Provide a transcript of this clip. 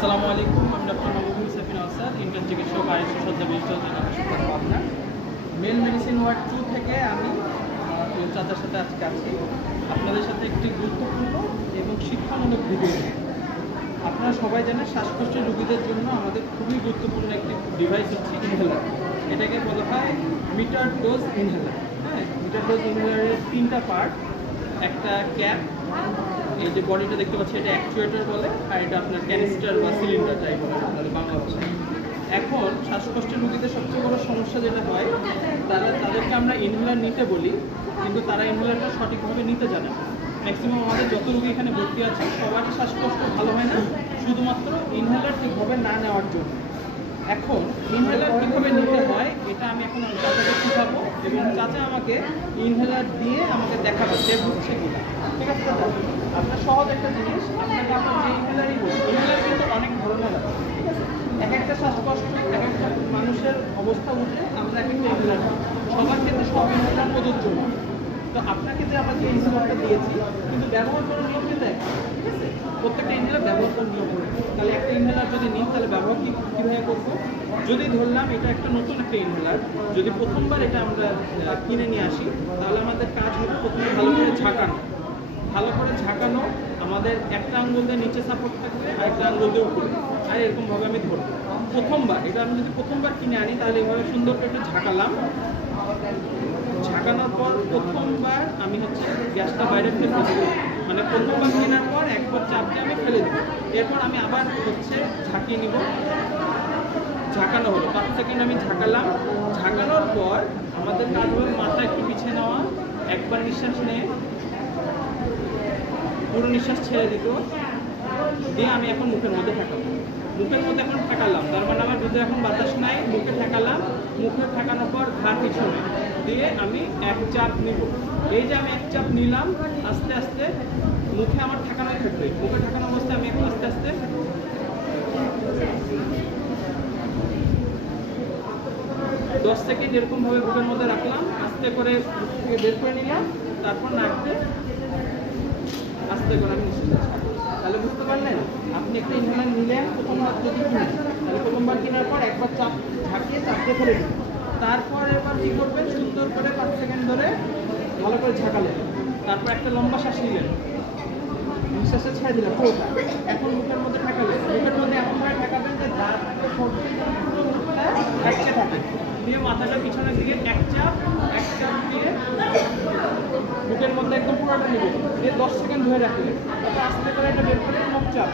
আসসালামু আলাইকুম। আমি ডক্টর নবকুল সাফিনা আসাদ, ইন্টার্ন চিকিৎসক আইসি সজ্জা বিশ্ববিদ্যালয় হাসপাতাল পাবনা। মেল মেডিসিন ওয়ার্ড 2 থেকে আমি চাচার সাথে আজকে আছি আপনাদের সাথে একটি গুরুত্বপূর্ণ এবং শিক্ষামূলক ভিডিও। আপনারা সবাই জানেন শ্বাসকষ্টের রোগীদের জন্য আমাদের খুবই গুরুত্বপূর্ণ একটি ডিভাইস হচ্ছে ইনহেলার। এটাকে বলা হয় মিটার ডোজ ইনহেলার। হ্যাঁ, মিটার ডোজ ইনহেলারের 3টা পার্ট। একটা ক্যাপ, এই যে বডিটা দেখতে পাচ্ছি এটা অ্যাকচুয়েটর বলে, আর এটা আপনার ক্যানিস্টার বা সিলিন্ডার টাইপ বলে আপনাদের বাংলা ভাষায়। এখন শ্বাসকষ্টের রোগীদের সবচেয়ে বড় সমস্যা যেটা হয়, তাদেরকে আমরা ইনহেলার নিতে বলি, কিন্তু তারা ইনহেলারটা সঠিকভাবে নিতে জানে না। ম্যাক্সিমাম আমাদের যত রোগী এখানে ভর্তি আছে সবারই শ্বাসকষ্ট ভালো হয় না, শুধুমাত্র ইনহেলার ঠিকভাবে না নেওয়ার জন্য। এখন ইনহেলার কীভাবে নিতে হয় এটা আমি এখন চাচাকে শেখাবো, এবং চাচা আমাকে ইনহেলার দিয়ে আমাকে দেখাবো সে বুঝছে কিনা। ঠিক আছে চাচা? আপনার সহজ একটা জিনিস, আপনাকে আপনার যে ইনহেলারই বলি, ইনহেলার কিন্তু অনেক ধরনের আছে। ঠিক আছে, এক একটা শ্বাসকষ্ট এক একটা মানুষের অবস্থা বুঝে আমরা এক একটা ইনহেলার দিই। সবার ক্ষেত্রে সব ইনহেলার প্রযোজ্য না। তো আপনার ক্ষেত্রে আমরা যে ইনহেলারটা দিয়েছি কিন্তু ব্যবহার করার নিয়ম কিন্তু এক। ঠিক আছে, প্রত্যেকটা ইনহেলার ব্যবহার করার নিয়ম হবে। তাহলে একটা ইনহেলার যদি নিই তাহলে ব্যবহার কীভাবে করবো? যদি ধরলাম এটা একটা নতুন একটা ইনহেলার, যদি প্রথমবার এটা আমরা কিনে নিয়ে আসি, তাহলে আমাদের কাজ হবে প্রথমে ভালো করে ঝাঁকানো। ভালো করে ঝাঁকানো, আমাদের একটা আঙ্গুল দিয়ে নিচে সাপোর্ট থাকবে আর একটা আঙ্গুল দিয়ে উপরে, আর এরকমভাবে আমি ধরবো। প্রথমবার এটা আমি যদি প্রথমবার কিনে আনি তাহলে এইভাবে সুন্দর করে একটু ঝাঁকালাম। ঝাঁকানোর পর প্রথমবার আমি হচ্ছে গ্যাসটা বাইরে ফেলে দেবো, মানে প্রথমবার কেনার পর একবার চাপ দিয়ে আমি ফেলে দেবো। এরপর আমি আবার হচ্ছে ঝাঁকিয়ে নিব। ঝাঁকানো হলো, 5 সেকেন্ড আমি ঝাঁকালাম। ঝাঁকানোর পর আমাদের কাজ হবে মাথা একটু পিছিয়ে নেওয়া, একবার নিঃশ্বাস নিয়ে পুরো নিঃশ্বাস ছেড়ে দিত, দিয়ে আমি এখন মুখের মধ্যে ঠেকাবো। মুখের মধ্যে এখন ঠেকালাম, তার মানে আমার ভিতরে এখন বাতাস নাই, মুখে ঠেকালাম। মুখে ঠেকানোর পর ঘাড় পিছনে দিয়ে আমি এক চাপ নিব। এই যে আমি এক চাপ নিলাম, আস্তে আস্তে মুখে আমার ঠেকানোই থাকবে। মুখে ঠেকানো অবস্থায় আমি এখন আস্তে আস্তে 10 সেকেন্ড এরকমভাবে বুকের মধ্যে রাখলাম, আস্তে করে বের করে নিলাম, তারপর নাকতে আস্তে করে আমি নিঃশ্বাস ছাড়লাম। তাহলে বুঝতে পারলেন, আপনি একটা ইনহেলার নিলেন প্রথমবার যদি কিনেন, তাহলে প্রথমবার কেনার পর একবার চাপ ঝাঁকিয়ে চাপতে ফেলে দিন। তারপর এবার কী করবেন, সুন্দর করে 5 সেকেন্ড ধরে ভালো করে ঝাঁকালেন। তারপর একটা লম্বা শ্বাস নিলেন, নিঃশ্বাসটা ছেড়ে দিলেন পুরোটা। এখন মুখের মধ্যে ঠেকালেন, মুখের মধ্যে এমনভাবে ঠেকাবেন যে পুরো মুখটা ঠেকতে থাকে। দিয়ে মাথাটা পিছনের দিকে এক চাপ দিয়ে বুকের মধ্যে একদম পুরোটা নেবেন, দিয়ে 10 সেকেন্ড ধরে রাখলেন। তারপর আস্তে করে এটা বের করে মুখ চাপ